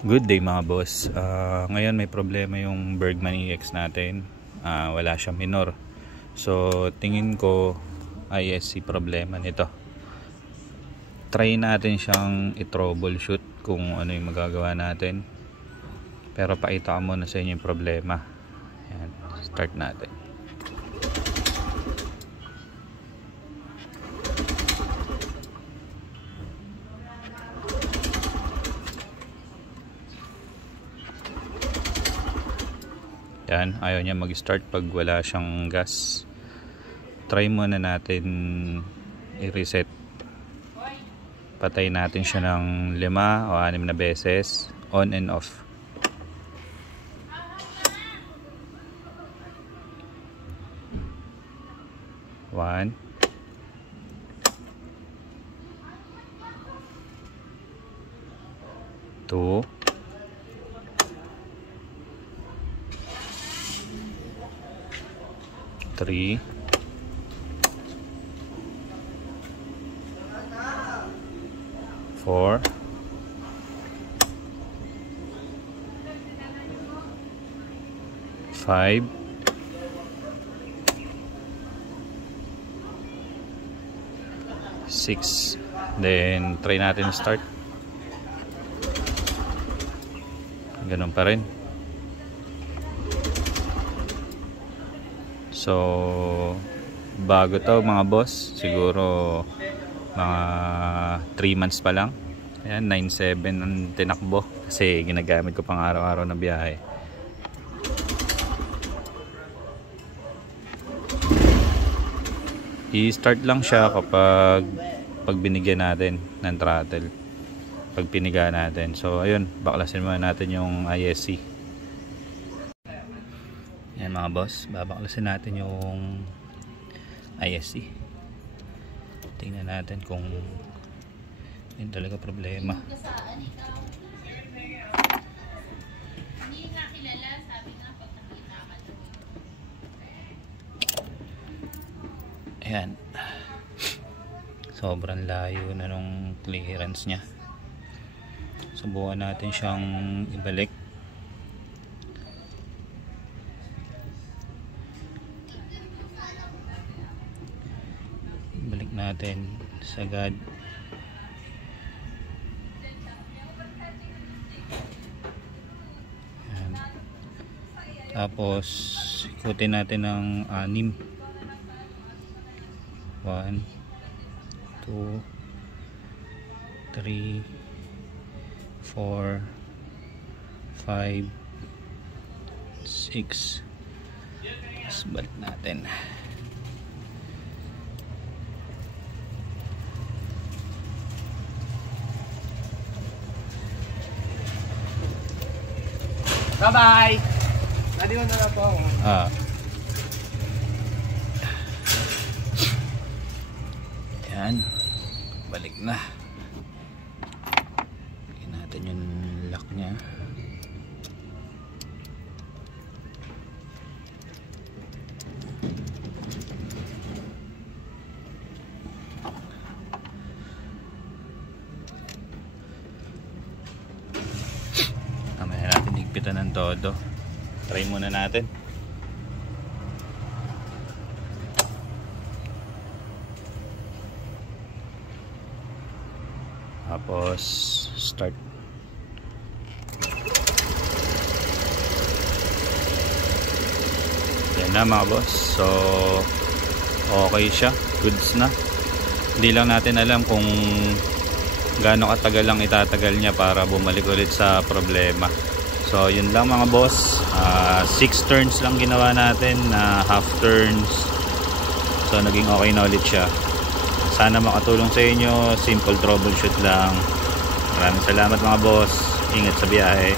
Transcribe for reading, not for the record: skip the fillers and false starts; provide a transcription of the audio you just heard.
Good day mga boss. Ngayon may problema yung Bergman EX natin. Wala siyang minor. So tingin ko ISC problema nito. Try natin siyang i-troubleshoot kung ano yung magagawa natin. Pero pakita ko muna sa inyo yung problema. Ayan, start natin. Yan, ayaw niya mag-start pag wala siyang gas. Try muna natin i-reset. Patay natin siya ng 5 o 6 na beses, on and off. One, two, three, four, five, six. Then try natin start. Ganun pa rin. So bago to mga boss, siguro mga 3 months pa lang. Ayan, 9.7 ang tinakbo kasi ginagamit ko pang araw-araw na biyahe. I-start lang siya kapag binigyan natin ng throttle, pag piniga natin. So ayun, baklasin muna natin yung ISC. Yan mga boss, babaklasin natin yung ISC. Tingnan natin kung yun talaga problema. Ayan, sobrang layo na nung clearance nya. Subukan natin siyang ibalik. Balik natin sagad. Ayan. Tapos ikutin natin ng 6. 1, 2, 3, 4, 5, 6. Tapos balik natin. Bye-bye! Nadi mo na po. Yan, balik na. Tingnan natin yung lock nya. Mamaya natin higpitan ng todo. Try muna natin. Tapos start. Yan na mga boss. So okay siya, goods na. Hindi lang natin alam kung gaano katagal lang itatagal niya para bumalik ulit sa problema. So yun lang mga boss. 6 turns lang ginawa natin na half turns. So naging okay na ulit siya. Sana makatulong sa inyo. Simple troubleshoot lang. Maraming salamat mga boss. Ingat sa biyahe.